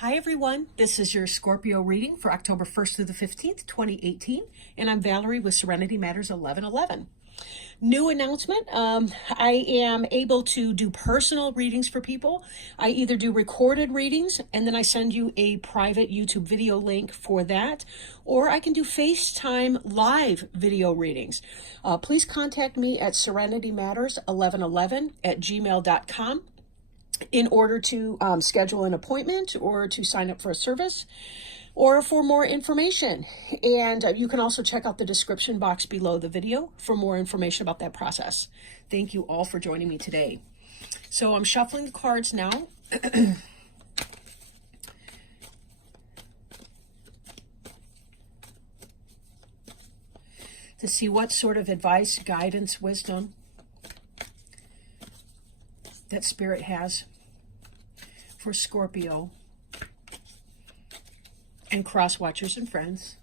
Hi everyone, this is your Scorpio reading for October 1st through the 15th, 2018, and I'm Valerie with Serenity Matters 1111. New announcement, I am able to do personal readings for people. I either do recorded readings and then I send you a private YouTube video link for that, or I can do FaceTime live video readings. Please contact me at serenitymatters1111@gmail.com. in order to schedule an appointment or to sign up for a service or for more information. And you can also check out the description box below the video for more information about that process. Thank you all for joining me today. So I'm shuffling the cards now. To see what sort of advice, guidance, wisdom that Spirit has for Scorpio and cross watchers and friends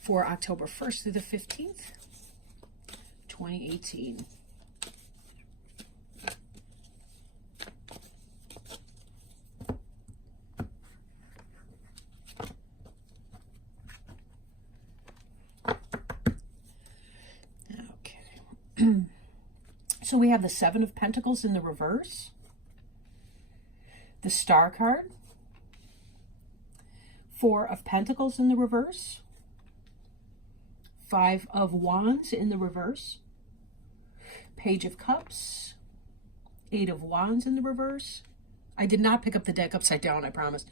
for October 1st through the 15th, 2018. Okay. So we have the Seven of Pentacles in the reverse, the Star card, Four of Pentacles in the reverse, Five of Wands in the reverse, Page of Cups, Eight of Wands in the reverse. I did not pick up the deck upside down, I promise.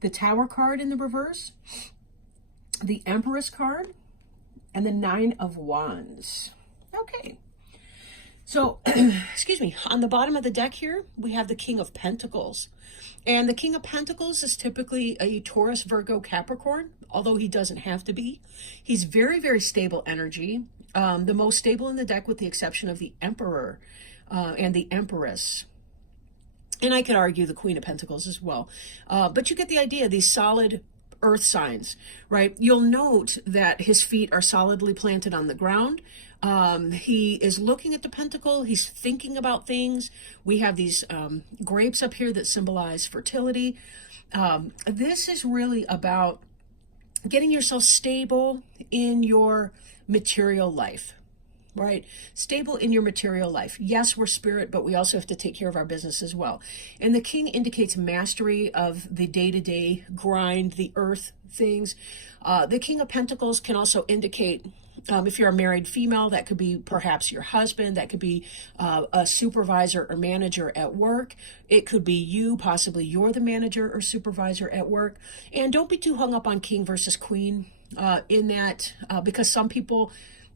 The Tower card in the reverse, the Empress card, and the Nine of Wands. Okay. So, excuse me, on the bottom of the deck here, we have the King of Pentacles. And the King of Pentacles is typically a Taurus, Virgo, Capricorn, although he doesn't have to be. He's very, very stable energy. The most stable in the deck with the exception of the Emperor and the Empress. And I could argue the Queen of Pentacles as well. But you get the idea, these solid earth signs, right? You'll note that his feet are solidly planted on the ground. He is looking at the pentacle. He's thinking about things. We have these grapes up here that symbolize fertility. This is really about getting yourself stable in your material life, right? Stable in your material life. Yes, we're spirit, but we also have to take care of our business as well. And the king indicates mastery of the day-to-day grind, the earth things. The King of Pentacles can also indicate, if you're a married female, that could be perhaps your husband, that could be a supervisor or manager at work. It could be you, possibly you're the manager or supervisor at work. And don't be too hung up on king versus queen in that, because some people,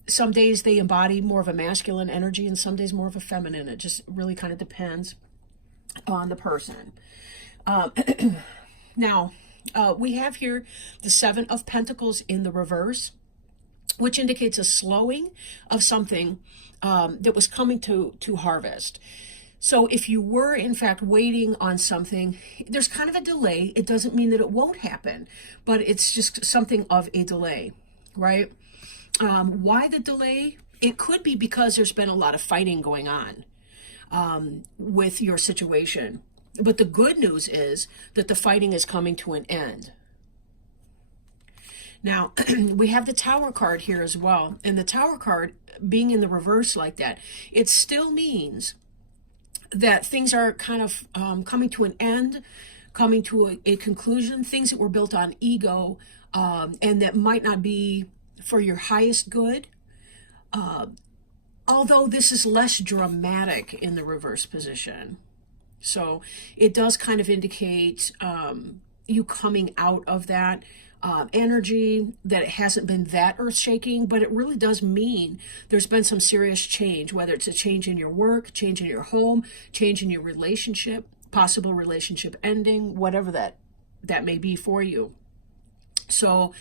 some days they embody more of a masculine energy and some days more of a feminine. It just really kind of depends on the person. Now, we have here the Seven of Pentacles in the reverse, which indicates a slowing of something that was coming to harvest. So if you were, in fact, waiting on something, there's kind of a delay. It doesn't mean that it won't happen, but it's just something of a delay, right? Why the delay? It could be because there's been a lot of fighting going on with your situation. But the good news is that the fighting is coming to an end. Now, we have the Tower card here as well. And the Tower card being in the reverse like that, it still means that things are kind of coming to an end, coming to a conclusion, things that were built on ego and that might not be for your highest good. Although this is less dramatic in the reverse position. So it does kind of indicate you coming out of that energy, that it hasn't been that earth-shaking, but it really does mean there's been some serious change, whether it's a change in your work, change in your home, change in your relationship, possible relationship ending, whatever that may be for you. So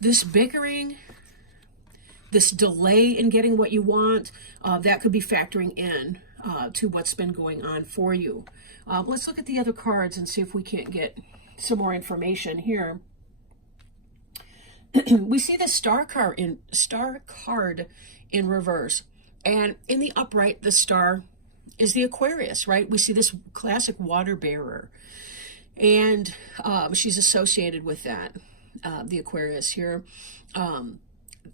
this bickering, this delay in getting what you want, that could be factoring in to what's been going on for you. Let's look at the other cards and see if we can't get some more information here. We see the star card in reverse, and in the upright, the star is the Aquarius, right? We see this classic water bearer, and she's associated with that, the Aquarius here.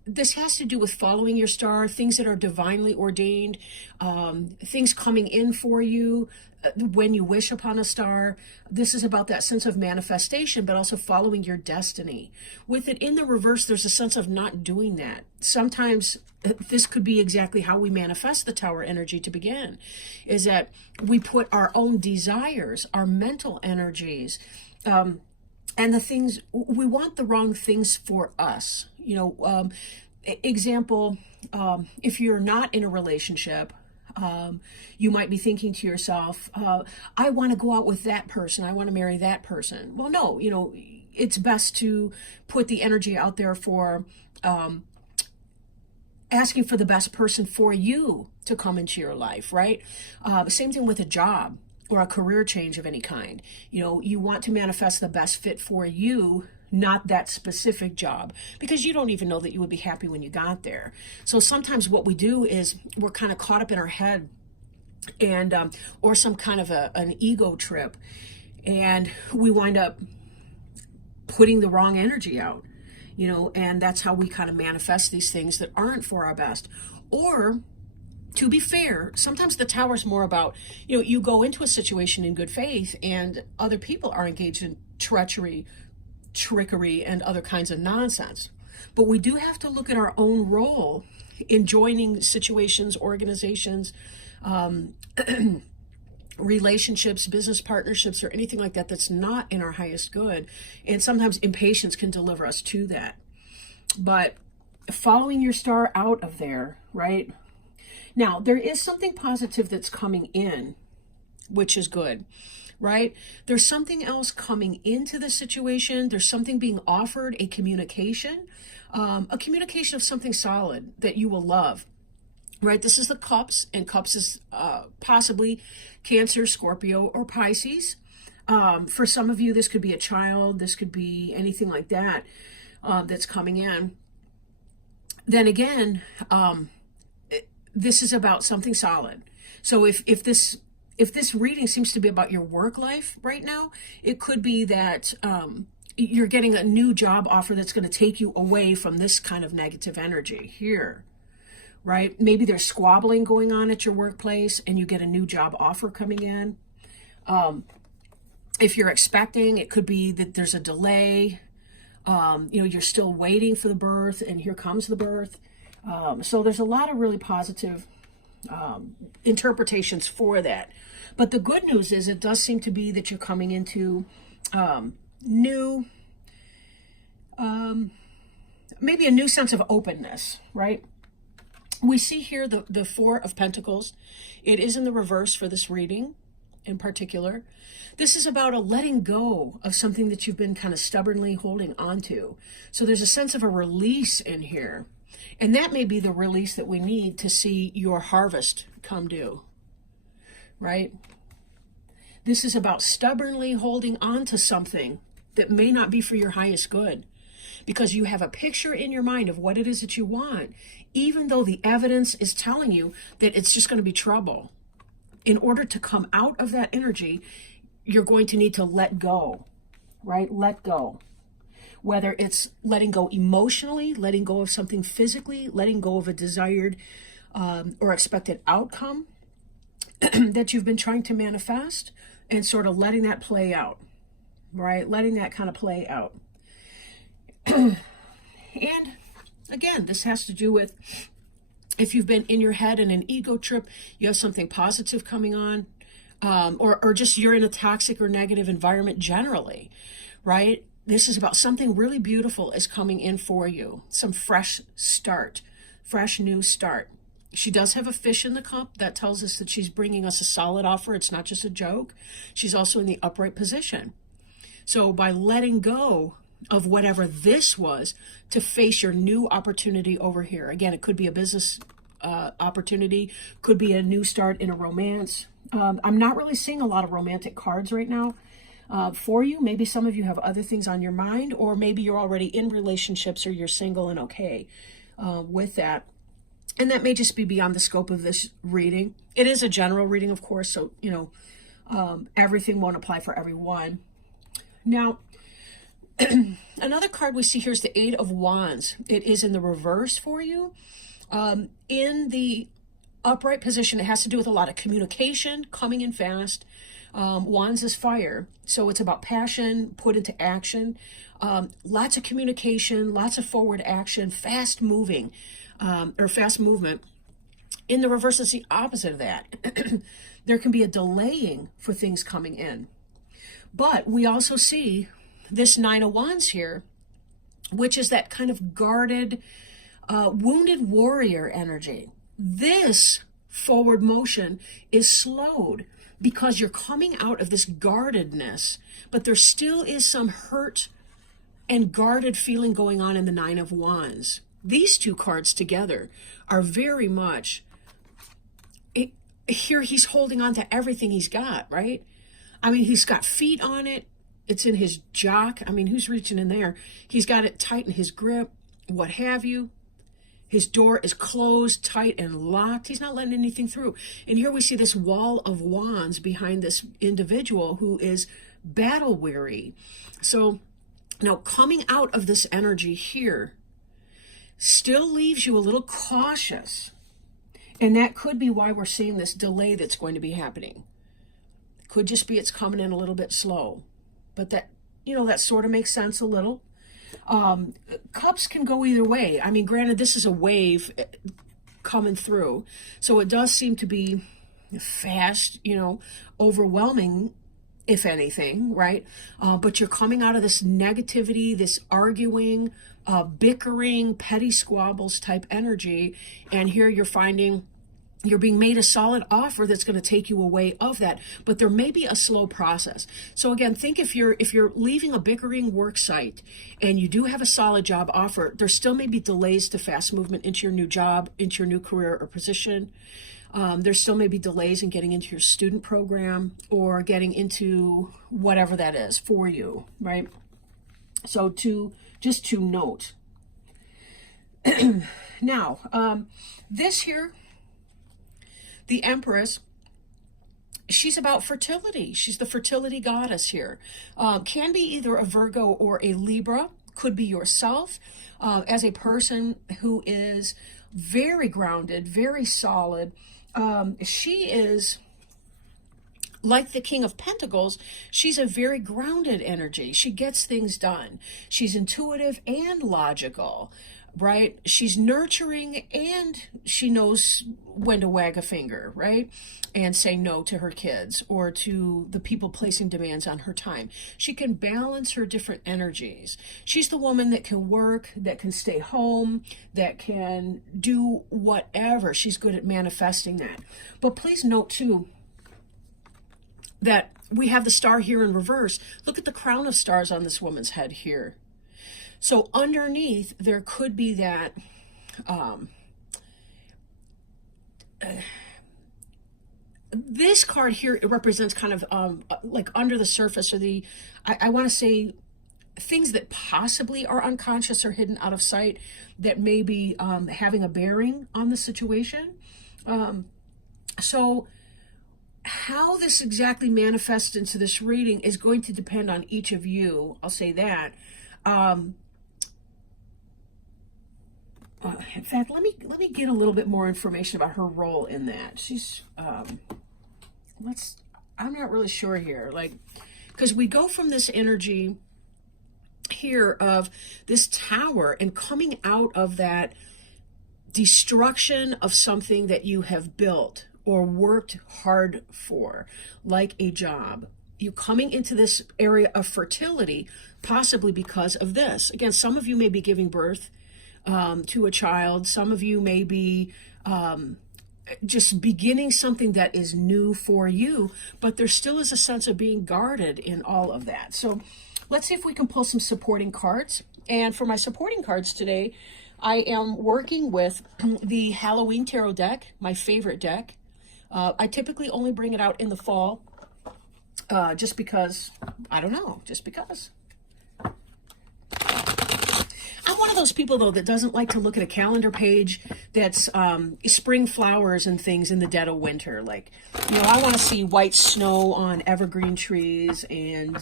This has to do with following your star, things that are divinely ordained, things coming in for you when you wish upon a star. This is about that sense of manifestation, but also following your destiny. With it in the reverse, there's a sense of not doing that. Sometimes this could be exactly how we manifest the Tower energy to begin, is that we put our own desires, our mental energies, and the things, we want the wrong things for us. You know, example, if you're not in a relationship, you might be thinking to yourself, I want to go out with that person. I want to marry that person. Well, no, you know, it's best to put the energy out there for asking for the best person for you to come into your life, right? Same thing with a job or a career change of any kind. You know, you want to manifest the best fit for you, not that specific job, because you don't even know that you would be happy when you got there. So sometimes what we do is we're kind of caught up in our head, and or some kind of an ego trip, and we wind up putting the wrong energy out, you know, and that's how we kind of manifest these things that aren't for our best. Or, to be fair, sometimes the Tower's more about, you know, you go into a situation in good faith and other people are engaged in treachery, trickery, and other kinds of nonsense. But we do have to look at our own role in joining situations, organizations, relationships, business partnerships, or anything like that that's not in our highest good. And sometimes impatience can deliver us to that. But following your star out of there, right? Now, there is something positive that's coming in, which is good, right? There's something else coming into the situation. There's something being offered, a communication of something solid that you will love, right? This is the Cups, and Cups is possibly Cancer, Scorpio, or Pisces. For some of you, this could be a child. This could be anything like that that's coming in. Then again, this is about something solid. So if this reading seems to be about your work life right now, it could be that you're getting a new job offer that's going to take you away from this kind of negative energy here, right? Maybe there's squabbling going on at your workplace and you get a new job offer coming in. If you're expecting, it could be that there's a delay. You know, you're still waiting for the birth, and here comes the birth. So there's a lot of really positive interpretations for that. But the good news is it does seem to be that you're coming into new, maybe a new sense of openness, right? We see here the Four of Pentacles. It is in the reverse for this reading in particular. This is about a letting go of something that you've been kind of stubbornly holding on to. So there's a sense of a release in here. And that may be the release that we need to see your harvest come due, right? This is about stubbornly holding on to something that may not be for your highest good, because you have a picture in your mind of what it is that you want, even though the evidence is telling you that it's just going to be trouble. In order to come out of that energy, you're going to need to let go, right? Let go. Whether it's letting go emotionally, letting go of something physically, letting go of a desired or expected outcome that you've been trying to manifest, and sort of letting that play out, right? Letting that kind of play out. And again, this has to do with if you've been in your head in an ego trip, you have something positive coming on, or just you're in a toxic or negative environment generally, right? This is about something really beautiful is coming in for you. Some fresh start, fresh new start. She does have a fish in the cup. That tells us that she's bringing us a solid offer. It's not just a joke. She's also in the upright position. So by letting go of whatever this was to face your new opportunity over here. Again, it could be a business opportunity, could be a new start in a romance. I'm not really seeing a lot of romantic cards right now. For you. Maybe some of you have other things on your mind, or maybe you're already in relationships or you're single and okay with that. And that may just be beyond the scope of this reading. It is a general reading, of course, so, you know, everything won't apply for everyone. Now, another card we see here is the Eight of Wands. It is in the reverse for you. In the upright position, it has to do with a lot of communication, coming in fast. Wands is fire, so it's about passion put into action. Lots of communication, lots of forward action, fast moving, or fast movement. In the reverse, it's the opposite of that. There can be a delaying for things coming in. But we also see this Nine of Wands here, which is that kind of guarded, wounded warrior energy. This forward motion is slowed because you're coming out of this guardedness, but there still is some hurt and guarded feeling going on in the Nine of Wands. These two cards together are very much, here he's holding on to everything he's got, right? I mean, he's got feet on it. It's in his jock. I mean, who's reaching in there? He's got it tight in his grip, what have you. His door is closed, tight, and locked. He's not letting anything through. And here we see this wall of wands behind this individual who is battle weary. So now coming out of this energy here still leaves you a little cautious. And that could be why we're seeing this delay that's going to be happening. Could just be it's coming in a little bit slow. But that, you know, that sort of makes sense a little. Cups can go either way. I mean, granted, this is a wave coming through. So it does seem to be fast, you know, overwhelming, if anything, right? But you're coming out of this negativity, this arguing, bickering, petty squabbles type energy. And here you're finding you're being made a solid offer that's going to take you away of that, but there may be a slow process. So again, think if you're leaving a bickering work site and you do have a solid job offer, there still may be delays to fast movement into your new job, into your new career or position. There still may be delays in getting into your student program or getting into whatever that is for you, right? So just to note. Now, this here, the Empress, she's about fertility. She's the fertility goddess here. Can be either a Virgo or a Libra. Could be yourself as a person who is very grounded, very solid. She is like the King of Pentacles. She's a very grounded energy. She gets things done. She's intuitive and logical. Right? She's nurturing and she knows when to wag a finger, right? And say no to her kids or to the people placing demands on her time. She can balance her different energies. She's the woman that can work, that can stay home, that can do whatever. She's good at manifesting that. But please note too that we have the star here in reverse. Look at the crown of stars on this woman's head here. So underneath, there could be that this card here, it represents kind of like under the surface, or the, I want to say things that possibly are unconscious or hidden out of sight that may be having a bearing on the situation. So how this exactly manifests into this reading is going to depend on each of you. I'll say that. In fact, let me get a little bit more information about her role in that. She's I'm not really sure here, like, because we go from this energy here of this tower and coming out of that destruction of something that you have built or worked hard for, like a job. You coming into this area of fertility, possibly because of this. Again, some of you may be giving birth to a child. Some of you may be just beginning something that is new for you, but there still is a sense of being guarded in all of that. So let's see if we can pull some supporting cards. And for my supporting cards today, I am working with the Halloween Tarot deck, my favorite deck. I typically only bring it out in the fall, just because, I don't know, just because. I'm one of those people, though, that doesn't like to look at a calendar page that's spring flowers and things in the dead of winter. Like, you know, I want to see white snow on evergreen trees and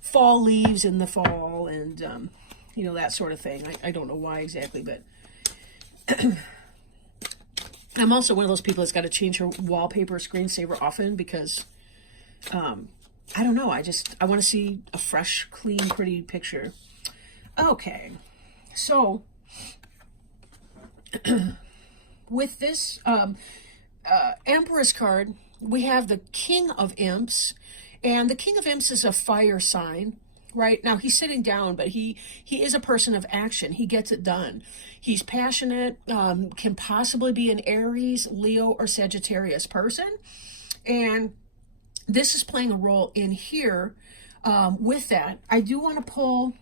fall leaves in the fall and, you know, that sort of thing. I don't know why exactly, but I'm also one of those people that's got to change her wallpaper screensaver often because, I don't know, I want to see a fresh, clean, pretty picture. Okay, so with this Empress card, we have the King of Imps, and the King of Imps is a fire sign, right? Now, he's sitting down, but he is a person of action. He gets it done. He's passionate, can possibly be an Aries, Leo, or Sagittarius person, and this is playing a role in here. With that, I do want to pull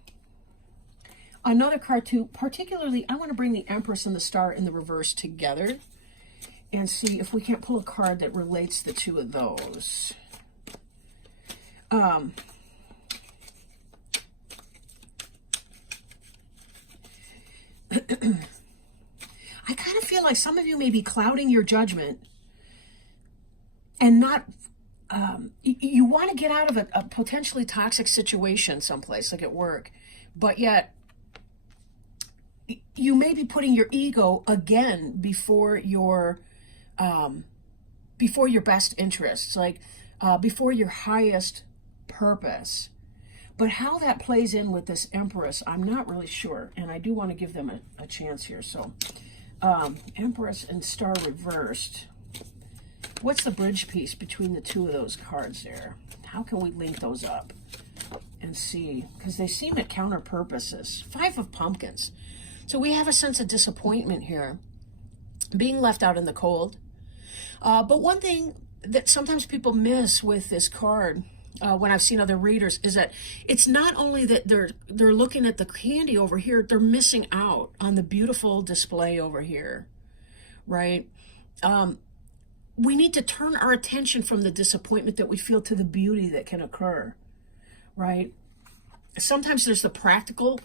another card too. Particularly, I want to bring the Empress and the Star in the reverse together and see if we can't pull a card that relates the two of those. I kind of feel like some of you may be clouding your judgment and not... you want to get out of a potentially toxic situation someplace, like at work, but yet you may be putting your ego again before your best interests, like before your highest purpose. But how that plays in with this Empress, I'm not really sure, and I do want to give them a chance here. So Empress and Star reversed. What's the bridge piece between the two of those cards there? How can we link those up and see? Because they seem at counter purposes. Five of Pumpkins. So we have a sense of disappointment here, being left out in the cold. But one thing that sometimes people miss with this card, when I've seen other readers, is that it's not only that they're looking at the candy over here, they're missing out on the beautiful display over here, right? We need to turn our attention from the disappointment that we feel to the beauty that can occur, right? Sometimes there's the practical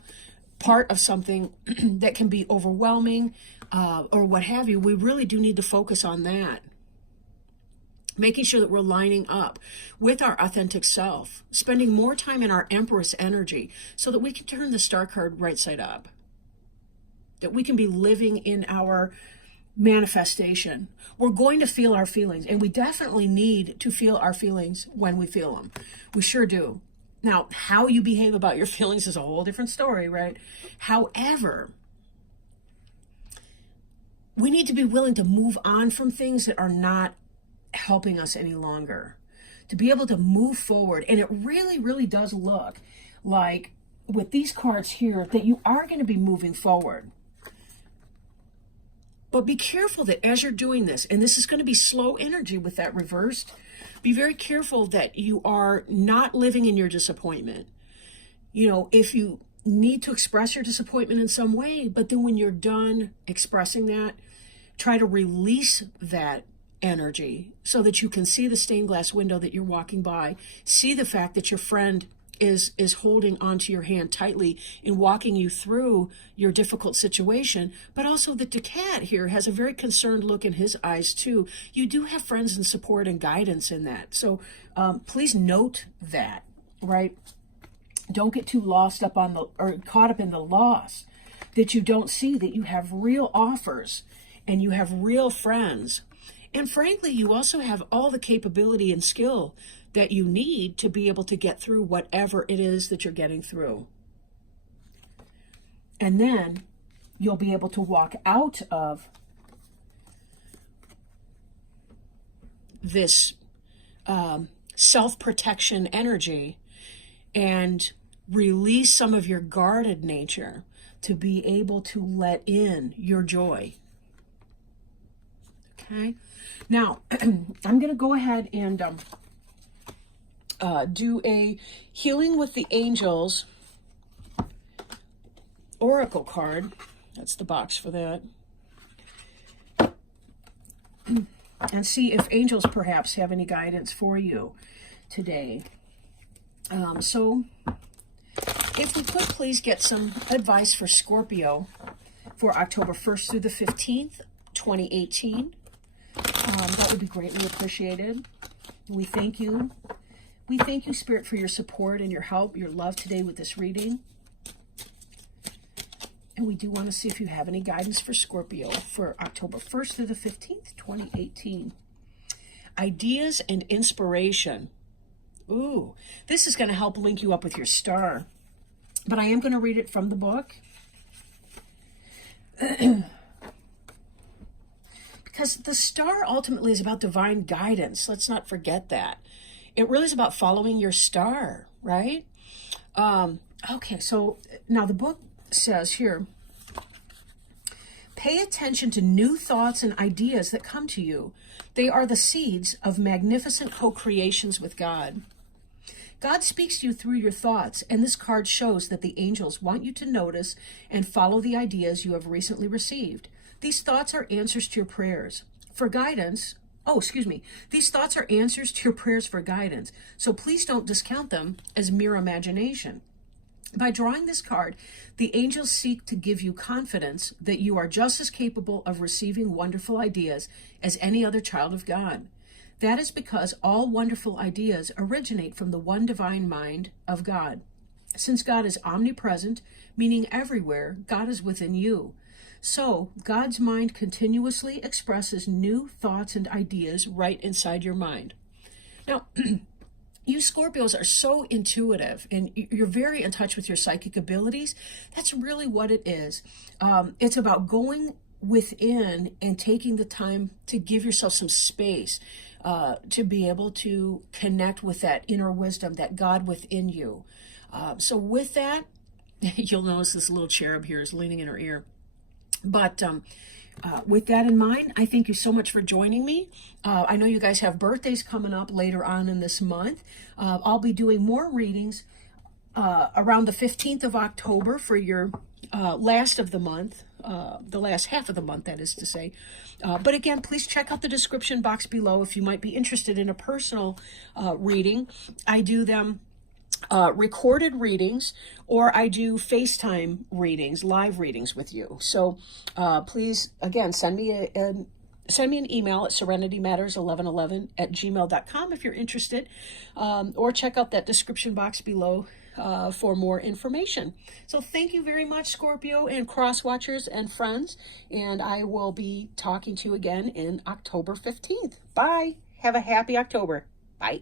part of something that can be overwhelming or what have you. We really do need to focus on that. Making sure that we're lining up with our authentic self, spending more time in our Empress energy so that we can turn the Star card right side up, that we can be living in our manifestation. We're going to feel our feelings, and we definitely need to feel our feelings when we feel them. We sure do. Now, how you behave about your feelings is a whole different story, right? However, we need to be willing to move on from things that are not helping us any longer, to be able to move forward. And it really, really does look like with these cards here that you are going to be moving forward. But be careful that as you're doing this, and this is going to be slow energy with that reversed, be very careful that you are not living in your disappointment. You know, if you need to express your disappointment in some way, but then when you're done expressing that, try to release that energy so that you can see the stained glass window that you're walking by, see the fact that your friend is holding onto your hand tightly and walking you through your difficult situation, but also that the cat here has a very concerned look in his eyes too. You do have friends and support and guidance in that. So please note that, right? Don't get too lost up on or caught up in the loss, that you don't see that you have real offers and you have real friends. And frankly, you also have all the capability and skill that you need to be able to get through whatever it is that you're getting through. And then you'll be able to walk out of this self-protection energy and release some of your guarded nature to be able to let in your joy. Okay? Now, I'm going to go ahead and do a Healing with the Angels Oracle card. That's the box for that. And see if angels perhaps have any guidance for you today. So If we could please get some advice for Scorpio for October 1st through the 15th, 2018. That would be greatly appreciated. We thank you. We thank you, Spirit, for your support and your help, your love today with this reading. And we do want to see if you have any guidance for Scorpio for October 1st through the 15th, 2018. Ideas and inspiration. Ooh, this is going to help link you up with your star. But I am going to read it from the book. Because the star ultimately is about divine guidance. Let's not forget that. It really is about following your star, right? Okay, so now the book says here, pay attention to new thoughts and ideas that come to you. They are the seeds of magnificent co-creations with God. God speaks to you through your thoughts, and this card shows that the angels want you to notice and follow the ideas you have recently received. These thoughts are answers to your prayers for guidance. These thoughts are answers to your prayers for guidance, so please don't discount them as mere imagination. By drawing this card, the angels seek to give you confidence that you are just as capable of receiving wonderful ideas as any other child of God. That is because all wonderful ideas originate from the one divine mind of God. Since God is omnipresent, meaning everywhere, God is within you. So, God's mind continuously expresses new thoughts and ideas right inside your mind. Now, you Scorpios are so intuitive and you're very in touch with your psychic abilities. That's really what it is. It's about going within and taking the time to give yourself some space to be able to connect with that inner wisdom, that God within you. So with that, you'll notice this little cherub here is leaning in her ear. But with that in mind, I thank you so much for joining me. I know you guys have birthdays coming up later on in this month. I'll be doing more readings around the 15th of October for your last of the month, the last half of the month, that is to say. But again, please check out the description box below if you might be interested in a personal reading. I do them recorded readings, or I do FaceTime readings, live readings with you. So please, again, send me an email at serenitymatters1111@gmail.com if you're interested, or check out that description box below for more information. So thank you very much, Scorpio and cross watchers and friends, and I will be talking to you again in October 15th. Bye. Have a happy October. Bye.